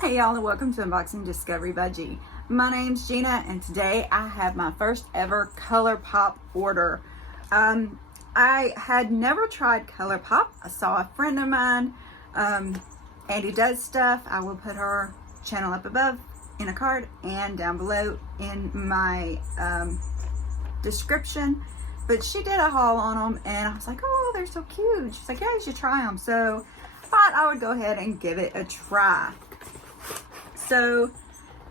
Hey y'all, and welcome to Unboxing Discovery by G. My name's Gina, and today I have my first ever ColourPop order. I had never tried ColourPop. I saw a friend of mine, Andi does stuff. I will put her channel up above in a card and down below in my description. But she did a haul on them, and I was like, oh, they're so cute. She's like, yeah, you should try them. So I thought I would go ahead and give it a try. So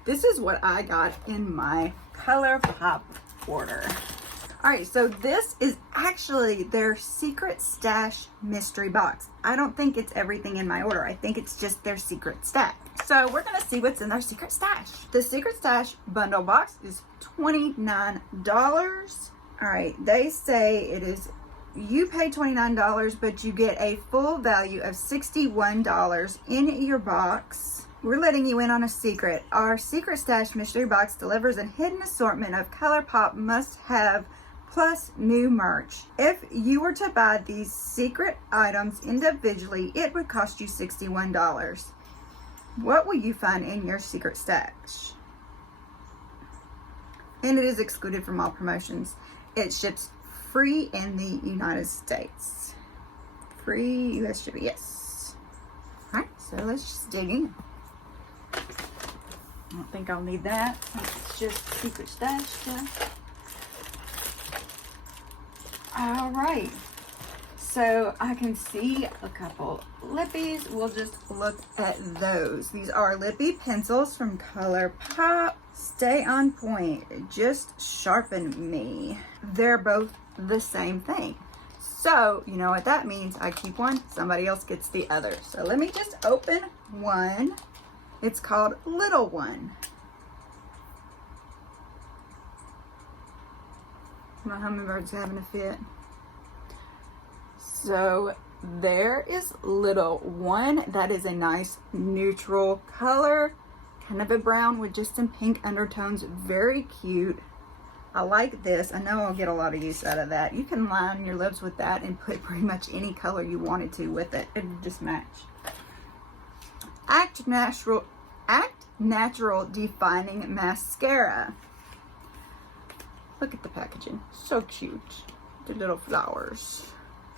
this is what I got in my ColourPop order. All right, so this is actually their secret stash mystery box. I don't think it's everything in my order. I think it's just their secret stash. So we're gonna see what's in their secret stash. The secret stash bundle box is $29. All right, they say it is, you pay $29, but you get a full value of $61 in your box. We're letting you in on a secret. Our secret stash mystery box delivers a hidden assortment of ColourPop must-have plus new merch. If you were to buy these secret items individually, it would cost you $61. What will you find in your secret stash? And it is excluded from all promotions. It ships free in the United States. Free US shipping, yes. All right, so let's just dig in. I don't think I'll need that. It's just secret stash stuff. All right. So I can see a couple lippies. We'll just look at those. These are Lippie Pencils from ColourPop. Stay on point. Just sharpen me. They're both the same thing. So you know what that means. I keep one, somebody else gets the other. So let me just open one. It's called Little One. My hummingbird's having a fit. So there is Little One. That is a nice neutral color. Kind of a brown with just some pink undertones. Very cute. I like this. I know I'll get a lot of use out of that. You can line your lips with that and put pretty much any color you wanted to with it. It would just match. Act Natural Defining Mascara. Look at the packaging. So cute. The little flowers.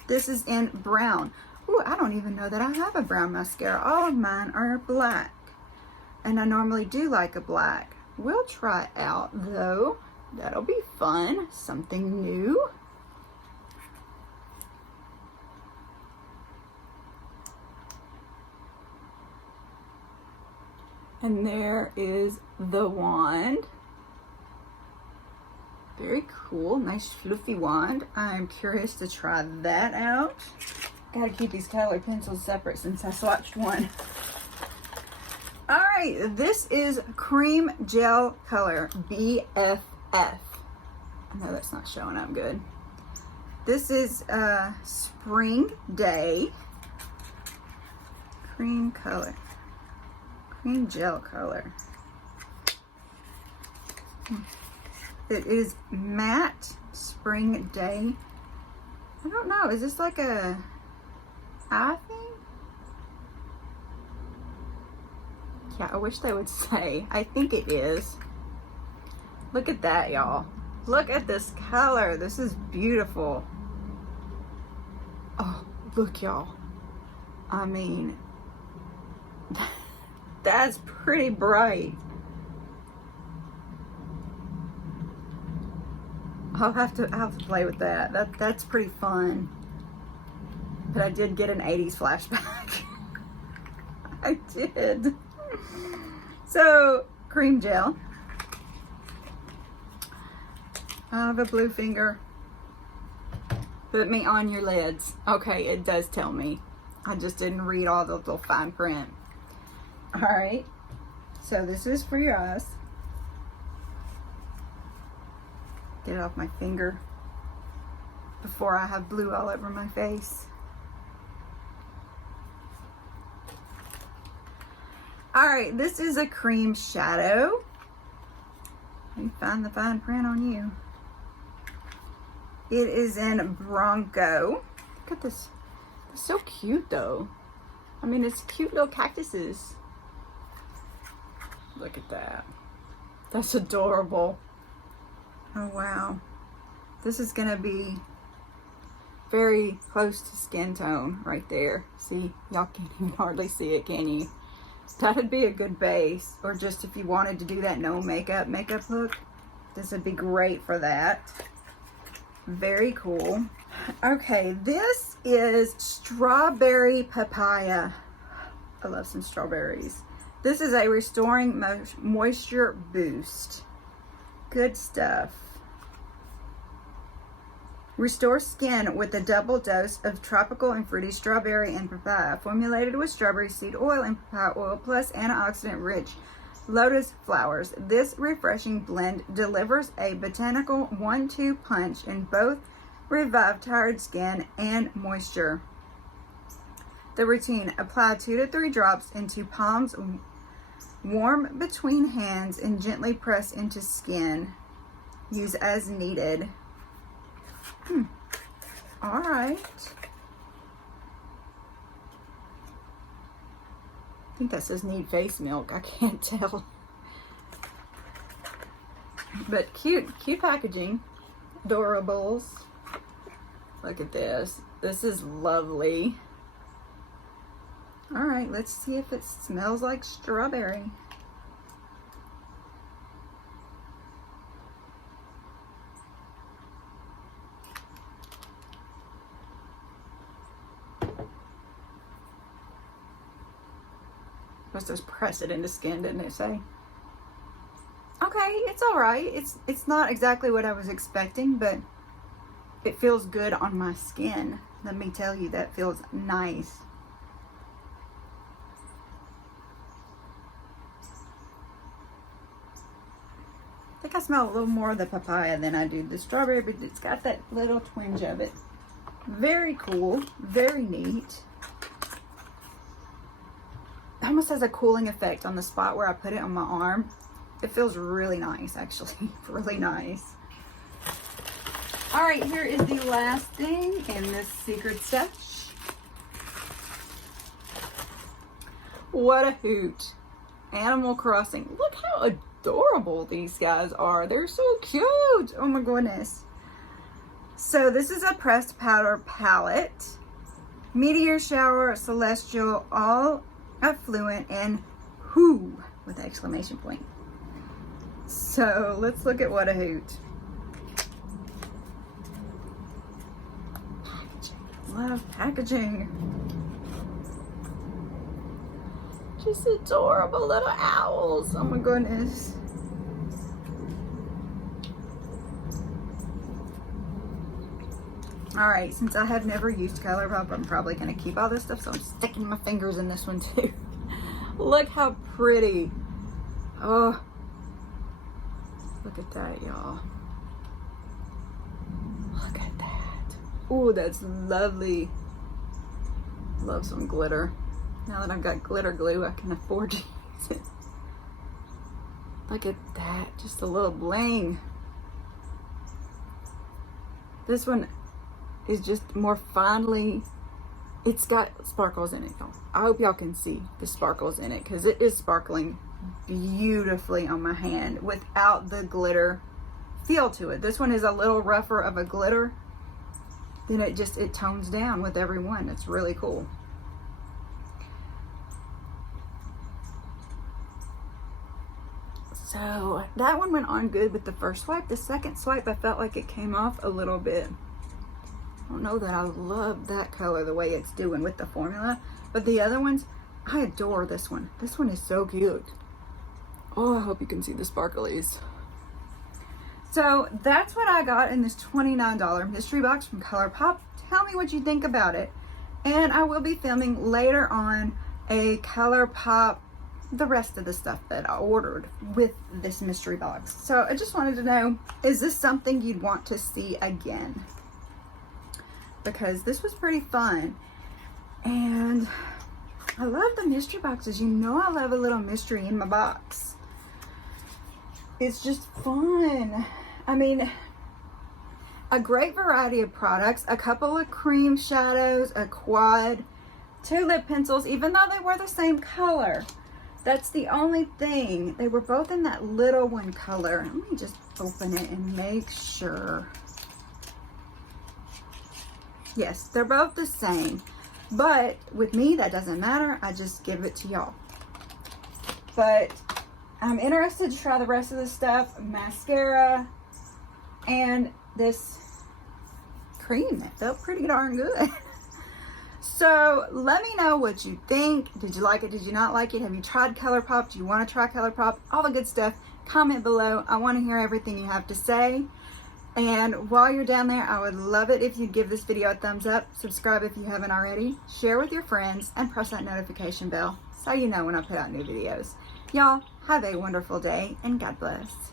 This is in brown. Ooh, I don't even know that I have a brown mascara. All of mine are black. And I normally do like a black. We'll try it out though. That'll be fun. Something new. And there is the wand. Very cool, nice fluffy wand. I'm curious to try that out. Gotta keep these color pencils separate since I swatched one. All right, this is Cream Gel Color BFF. No, that's not showing up good. This is Spring Day. Cream color. Cream gel color. It is matte Spring Day. I don't know. Is this like a eye thing? Yeah, I wish they would say. I think it is. Look at that, y'all. Look at this color. This is beautiful. Oh, look, y'all. I mean, that's pretty bright. I'll have to play with that. That's pretty fun. But I did get an 80s flashback. I did. So, cream gel. I have a blue finger. Put me on your lids. Okay, it does tell me. I just didn't read all the little fine print. Alright, so this is for your eyes. Get it off my finger before I have blue all over my face. Alright, this is a cream shadow. Let me find the fine print on you. It is in Bronco. Look at this. It's so cute though. I mean, it's cute little cactuses. Look at that. That's adorable. Oh, wow. This is gonna be very close to skin tone right there. See, y'all can't even hardly see it, can you? That'd be a good base, or just if you wanted to do that no makeup look, this would be great for that. Very cool. Okay, this is Strawberry Papaya. I love some strawberries. This is a restoring moisture boost. Good stuff. Restore skin with a double dose of tropical and fruity strawberry and papaya, formulated with strawberry seed oil and papaya oil plus antioxidant-rich lotus flowers. This refreshing blend delivers a botanical 1-2 punch in both revive tired skin and moisture. The routine: apply 2 to 3 drops into palms, warm between hands, and gently press into skin. Use as needed. All right. I think that says need face milk. I can't tell. But cute packaging. Adorables. Look at this. This is lovely. All right, let's see if it smells like strawberry. Must just press it into skin, didn't it say? Okay, it's all right. It's not exactly what I was expecting, but it feels good on my skin. Let me tell you, that feels nice. I think I smell a little more of the papaya than I do the strawberry, but it's got that little twinge of it. Very cool, very neat. It almost has a cooling effect on the spot where I put it on my arm. It feels really nice, actually. Really nice. All right, here is the last thing in this secret stash. What a hoot. Animal Crossing. Look how adorable these guys are. They're so cute. Oh my goodness. So this is a pressed powder palette. Meteor Shower, Celestial, All Affluent, and Who with an exclamation point. So let's look at What a Hoot. Packaging. Love packaging. Just adorable little owls. Oh my goodness. All right, since I have never used ColourPop, I'm probably gonna keep all this stuff, so I'm sticking my fingers in this one too. Look how pretty. Oh, look at that, y'all. Look at that. Oh, that's lovely. Love some glitter. Now that I've got glitter glue, I can afford to use it. Look at that, just a little bling. This one is just more finely, it's got sparkles in it, y'all. I hope y'all can see the sparkles in it, because it is sparkling beautifully on my hand without the glitter feel to it. This one is a little rougher of a glitter, then it tones down with every one. It's really cool. So that one went on good with the first swipe. The second swipe, I felt like it came off a little bit. I don't know that I love that color the way it's doing with the formula, but the other ones, I adore this one. This one is so cute. Oh, I hope you can see the sparklies. So that's what I got in this $29 mystery box from ColourPop. Tell me what you think about it. And I will be filming later on a ColourPop, the rest of the stuff that I ordered with this mystery box. So I just wanted to know, is this something you'd want to see again? Because this was pretty fun. And I love the mystery boxes. You know I love a little mystery in my box. It's just fun. I mean, a great variety of products, a couple of cream shadows, a quad, 2 lip pencils, even though they were the same color. That's the only thing. They were both in that little one color. Let me just open it and make sure. Yes, they're both the same. But with me, that doesn't matter. I just give it to y'all. But I'm interested to try the rest of the stuff. Mascara and this cream that felt pretty darn good. So let me know what you think. Did you like it? Did you not like it? Have you tried ColourPop? Do you want to try ColourPop? All the good stuff. Comment below. I want to hear everything you have to say. And while you're down there, I would love it if you'd give this video a thumbs up, subscribe if you haven't already, share with your friends, and press that notification bell so you know when I put out new videos. Y'all, have a wonderful day, and God bless.